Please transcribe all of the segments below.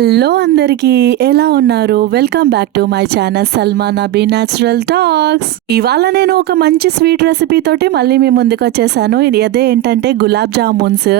Aló అందరికీ ఎలా ఉన్నారు? Welcome back to my channel Salman అబీ natural talks ఇవాళ నేను ఒక మంచి స్వీట్ రెసిపీ తోటి మళ్ళీ మీ ముందుకు వచ్చేసాను. ఇది అదే ఏంటంటే గులాబ్ జామున్స్.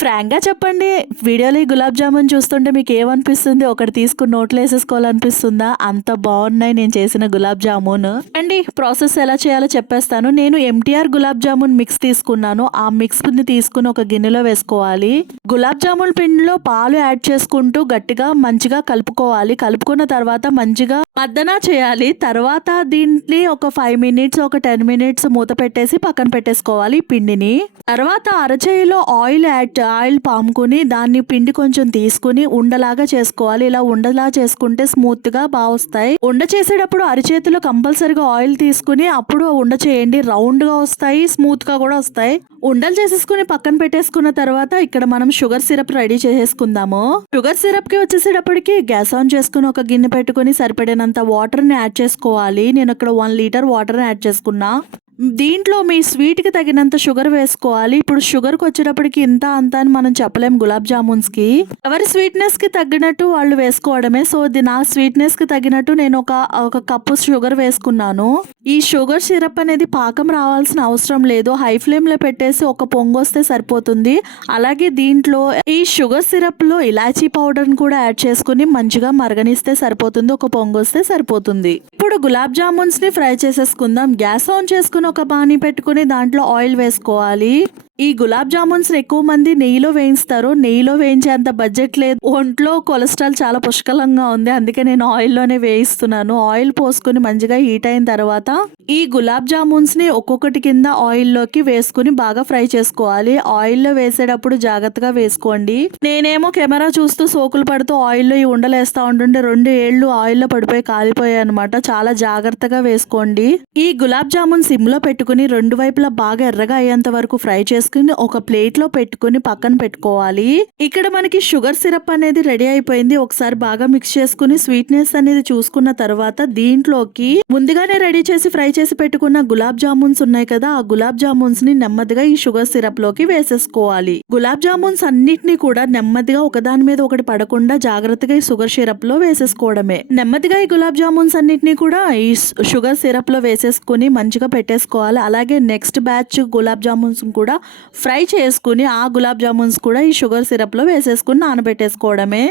ఫ్రాంక్గా చెప్పండి వీడియోలో ఈ గులాబ్ జామున్ చూస్తుంటే మీకు ఏమనిపిస్తుంది? ఒకటి తీసుకుని నోట్లో వేసేసుకోవాలనిపిస్తుందా? అంత బాగున్నాయి నేను చేసిన గులాబ్ జామున్. అండి ప్రాసెస్ ఎలా చేయాలో చెప్పేస్తాను. నేను ఎంటీఆర్ గులాబ్ జామున్ మిక్స్ తీసుకున్నాను. ఆ మిక్స్ని తీసుకుని ఒక గిన్నెలో వేసుకోవాలి. గులాబ్ జామున్ పిండిలో పాలు యాడ్ చేసుకుంటూ గట్టిగా మంచిగా కలుపుకోవాలి. కలుపుకున్న తర్వాత మంచిగా మద్దన చేయాలి. తర్వాత దీన్ని ఒక ఫైవ్ మినిట్స్ ఒక టెన్ మినిట్స్ మూత పెట్టేసి పక్కన పెట్టేసుకోవాలి పిండిని. తర్వాత అరచేయిలో ఆయిల్ యాడ్ ఆయిల్ పాముకుని దాన్ని పిండి కొంచెం తీసుకుని ఉండలాగా చేసుకోవాలి. ఇలా ఉండలా చేసుకుంటే స్మూత్గా బాగా వస్తాయి ఉండ చేసేటప్పుడు అరచేతిలో కంపల్సరీగా ఆయిల్ తీసుకుని అప్పుడు ఉండ చేయండి. రౌండ్గా వస్తాయి స్మూత్గా కూడా వస్తాయి. ఉండలు చేసేసుకుని పక్కన పెట్టేసుకున్న తర్వాత ఇక్కడ మనం షుగర్ సిరప్ రెడీ చేసేసుకుందాము. షుగర్ సిరప్కి వచ్చేసేటప్పటికి గ్యాస్ ఆన్ చేసుకుని ఒక గిన్నె పెట్టుకుని సరిపడినంత వాటర్ని యాడ్ చేసుకోవాలి. నేను ఇక్కడ వన్ లీటర్ వాటర్ యాడ్ చేసుకున్నా. దీంట్లో మీ స్వీట్కి తగినంత షుగర్ వేసుకోవాలి. ఇప్పుడు షుగర్కి వచ్చేటప్పటికి ఇంత అంత అని మనం చెప్పలేం గులాబ్ జామున్స్కి. ఎవరి స్వీట్నెస్కి తగ్గినట్టు వాళ్ళు వేసుకోవడమే. సో ఇది నా స్వీట్నెస్కి తగినట్టు నేను ఒక ఒక కప్పు షుగర్ వేసుకున్నాను. ఈ షుగర్ సిరప్ అనేది పాకం రావాల్సిన అవసరం లేదు. హై ఫ్లేమ్లో పెట్టేసి ఒక పొంగు వస్తే సరిపోతుంది. అలాగే దీంట్లో ఈ షుగర్ సిరప్లో ఇలాచీ పౌడర్ని కూడా యాడ్ చేసుకుని మంచిగా మరగనిస్తే సరిపోతుంది. ఒక పొంగు వస్తే సరిపోతుంది. ఇప్పుడు గులాబ్ జామున్స్ని ఫ్రై చేసేసుకుందాం. గ్యాస్ ఆన్ చేసుకుని ఒక పానీ పెట్టుకుని దాంట్లో ఆయిల్ వేసుకోవాలి. ఈ గులాబ్ జామున్స్ ఎక్కువ మంది నెయ్యిలో వేయిస్తారు నెయ్యిలో వేయించేంత బడ్జెట్ లేదు. ఒంట్లో కొలెస్ట్రాల్ చాలా పుష్కలంగా ఉంది. అందుకే నేను ఆయిల్లోనే వేయిస్తున్నాను. ఆయిల్ పోసుకుని మంచిగా హీట్ అయిన తర్వాత ఈ గులాబ్ జామున్స్ని ఒక్కొక్కటి కింద ఆయిల్లోకి వేసుకుని బాగా ఫ్రై చేసుకోవాలి. ఆయిల్లో వేసేటప్పుడు జాగ్రత్తగా వేసుకోండి. నేనేమో కెమెరా చూస్తూ సోకులు పడుతూ ఆయిల్లో ఈ ఉండలేస్తా ఉంటుండే రెండు ఏళ్ళు ఆయిల్లో పడిపోయి కాలిపోయాయి అనమాట చాలా జాగ్రత్తగా వేసుకోండి. ఈ గులాబ్ జామున్ సిమ్లో పెట్టుకుని రెండు వైపులా బాగా ఎర్రగా అయ్యేంత వరకు ఫ్రై చేసుకుని ఒక ప్లేట్లో పెట్టుకుని పక్కన పెట్టుకోవాలి. ఇక్కడ మనకి షుగర్ సిరప్ అనేది రెడీ అయిపోయింది. ఒకసారి బాగా మిక్స్ చేసుకుని స్వీట్నెస్ అనేది చూసుకున్న తర్వాత దీంట్లోకి ముందుగానే రెడీ చేసి ఫ్రై చేసి పెట్టుకున్న గులాబ్ జామున్స్ ఉన్నాయి కదా ఆ గులాబ్ జామున్స్ని నెమ్మదిగా ఈ షుగర్ సిరప్లోకి వేసేసుకోవాలి. గులాబ్ జామున్స్ అన్నిటిని కూడా నెమ్మదిగా ఒకదాని మీద ఒకటి పడకుండా జాగ్రత్తగా ఈ షుగర్ సిరప్లో వేసేసుకోవడమే. నెమ్మదిగా ఈ గులాబ్ జామున్స్ అన్నిటిని కూడా ఈ షుగర్ సిరప్లో వేసేసుకుని మంచిగా పెట్టేసుకోవాలి. అలాగే నెక్స్ట్ బ్యాచ్ గులాబ్ జామున్స్ కూడా ఫ్రై చేసుకుని ఆ గులాబ్ జామున్స్ కూడా ఈ షుగర్ సిరప్లో వేసేసుకుని నానబెట్టేసుకోవడమే.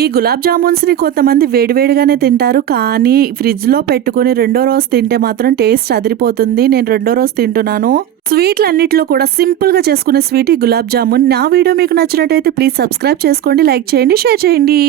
ఈ గులాబ్ జామున్స్ని కొంతమంది వేడివేడిగానే తింటారు కానీ ఫ్రిడ్జ్లో పెట్టుకుని రెండో రోజు తింటే మాత్రం టేస్ట్ అదిరిపోతుంది. నేను రెండో రోజు తింటున్నాను. స్వీట్లన్నిట్లో కూడా సింపుల్గా చేసుకునే స్వీట్ ఈ గులాబ్ జామున్. నా వీడియో మీకు నచ్చినట్టయితే ప్లీజ్ సబ్స్క్రైబ్ చేసుకోండి లైక్ చేయండి షేర్ చేయండి.